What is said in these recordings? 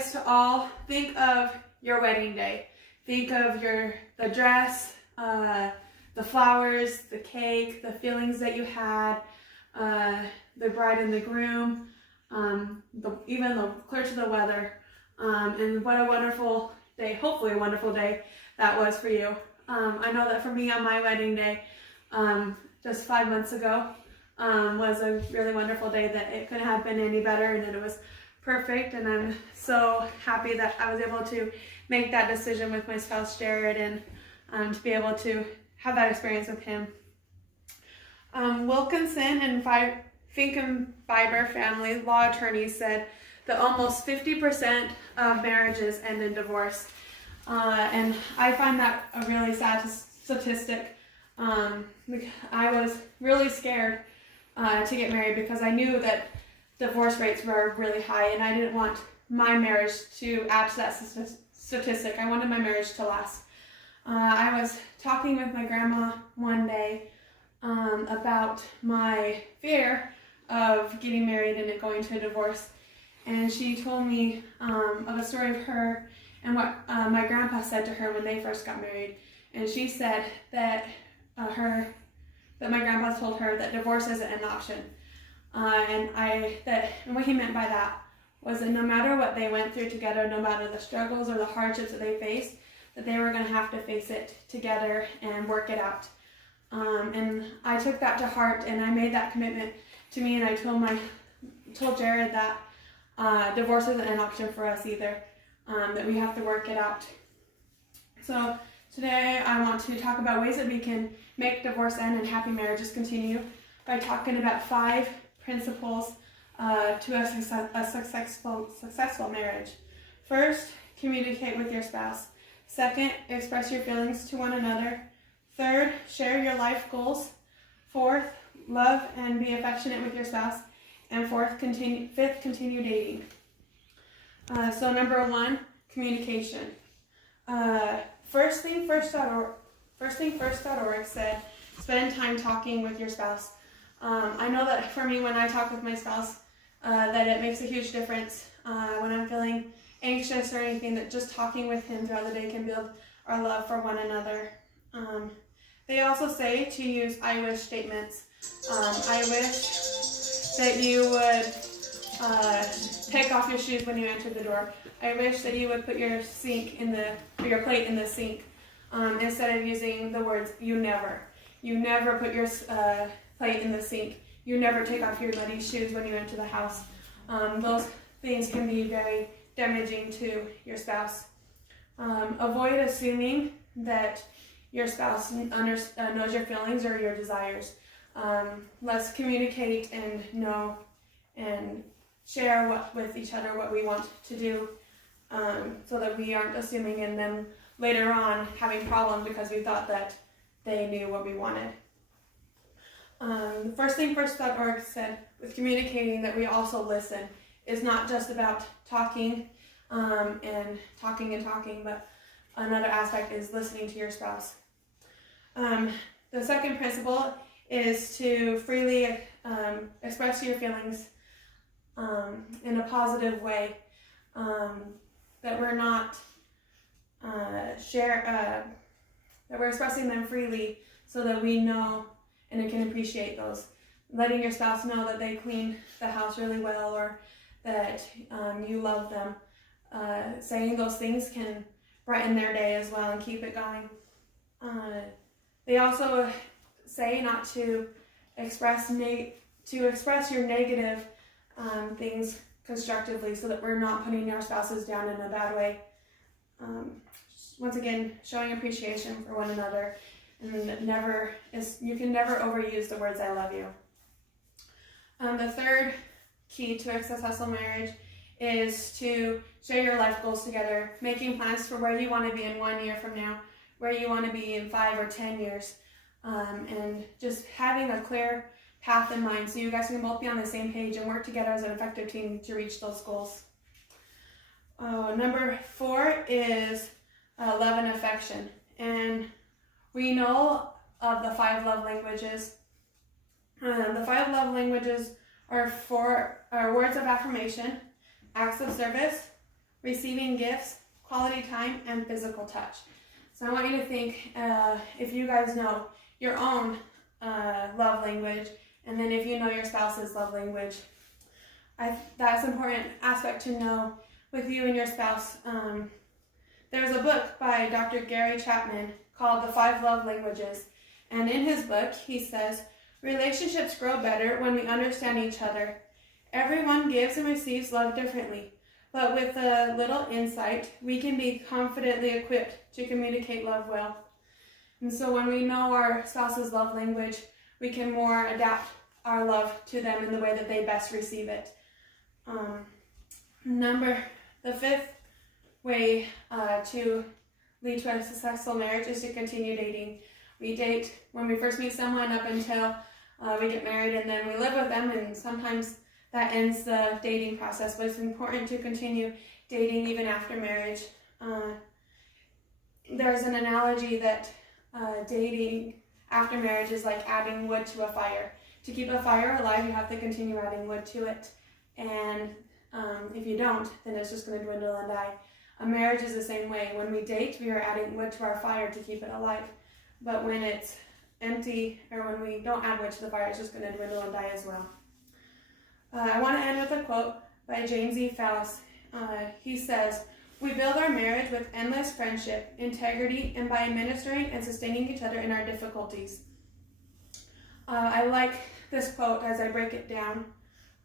guys to all think of your wedding day. Think of the dress, the flowers, the cake, the feelings that you had, the bride and the groom, even the clear to the weather, and what a wonderful day, hopefully a wonderful day that was for you. I know that for me on my wedding day, just 5 months ago, was a really wonderful day, that it couldn't have been any better and that it was perfect, and I'm so happy that I was able to make that decision with my spouse Jared, and to be able to have that experience with him. Wilkinson and Finkenbiber family law attorneys said that almost 50% of marriages end in divorce, and I find that a really sad statistic. I was really scared to get married because I knew that divorce rates were really high, and I didn't want my marriage to add to that statistic. I wanted my marriage to last. I was talking with my grandma one day about my fear of getting married and it going to a divorce, and she told me of a story of her and what my grandpa said to her when they first got married. And she said that my grandpa told her that divorce isn't an option. And what he meant by that was that no matter what they went through together, no matter the struggles or the hardships that they faced, that they were going to have to face it together and work it out. And I took that to heart, and I made that commitment to me, and I told Jared that divorce isn't an option for us either, that we have to work it out. So today I want to talk about ways that we can make divorce end and happy marriages continue by talking about 5 principles to a successful marriage. First, communicate with your spouse. Second, express your feelings to one another. Third, share your life goals. Fourth, love and be affectionate with your spouse. And fifth, continue dating. So number 1, communication. Firstthingirsfirst.org said, spend time talking with your spouse. I know that for me, when I talk with my spouse, that it makes a huge difference when I'm feeling anxious or anything, that just talking with him throughout the day can build our love for one another. They also say to use I wish statements. I wish that you would take off your shoes when you enter the door. I wish that you would put your plate in the sink, instead of using the words you never. You never put your plate in the sink. You never take off your muddy shoes when you enter the house. Those things can be very damaging to your spouse. Avoid assuming that your spouse knows your feelings or your desires. Let's communicate and know and share with each other what we want to do, so that we aren't assuming and then later on having problems because we thought that they knew what we wanted. Firstthingirsfirst.org said with communicating that we also listen. It's not just about talking and talking, but another aspect is listening to your spouse. The second principle is to freely express your feelings in a positive way, that we're not that we're expressing them freely so that we know and can appreciate those. Letting your spouse know that they clean the house really well, or that you love them. Saying those things can brighten their day as well and keep it going. They also say not to express your negative things constructively, so that we're not putting our spouses down in a bad way. Once again, showing appreciation for one another, and you can never overuse the words I love you. The third key to a successful marriage is to share your life goals together, making plans for where you want to be in 1 year from now, where you want to be in 5 or 10 years, and just having a clear path in mind so you guys can both be on the same page and work together as an effective team to reach those goals. Number 4 is love and affection. And we know of the 5 love languages. The 5 love languages are words of affirmation, acts of service, receiving gifts, quality time, and physical touch. So I want you to think, if you guys know your own love language, and then if you know your spouse's love language, that's an important aspect to know with you and your spouse. There's a book by Dr. Gary Chapman called The 5 Love Languages. And in his book, he says, relationships grow better when we understand each other. Everyone gives and receives love differently, but with a little insight, we can be confidently equipped to communicate love well. And so when we know our spouse's love language, we can more adapt our love to them in the way that they best receive it. The 5th way to lead to a successful marriage is to continue dating. We date when we first meet someone up until we get married, and then we live with them, and sometimes that ends the dating process, but it's important to continue dating even after marriage. There's an analogy that dating after marriage is like adding wood to a fire. To keep a fire alive, you have to continue adding wood to it, and if you don't, then it's just going to dwindle and die. A marriage is the same way. When we date, we are adding wood to our fire to keep it alive. But when it's empty, or when we don't add wood to the fire, it's just going to dwindle and die as well. I want to end with a quote by James E. Faust. He says, we build our marriage with endless friendship, integrity, and by administering and sustaining each other in our difficulties. I like this quote as I break it down,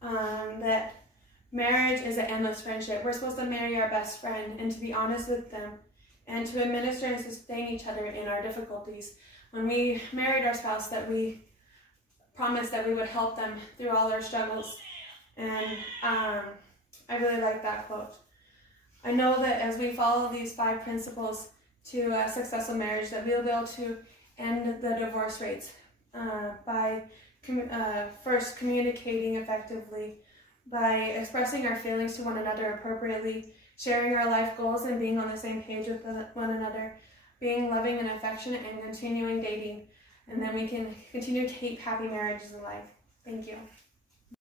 that marriage is an endless friendship. We're supposed to marry our best friend and to be honest with them and to administer and sustain each other in our difficulties. When we married our spouse, that we promised that we would help them through all their struggles. And I really like that quote. I know that as we follow these 5 principles to a successful marriage, that we'll be able to end the divorce rates by first communicating effectively, by expressing our feelings to one another appropriately, sharing our life goals and being on the same page with one another, being loving and affectionate, and continuing dating. And then we can continue to keep happy marriages in life. Thank you.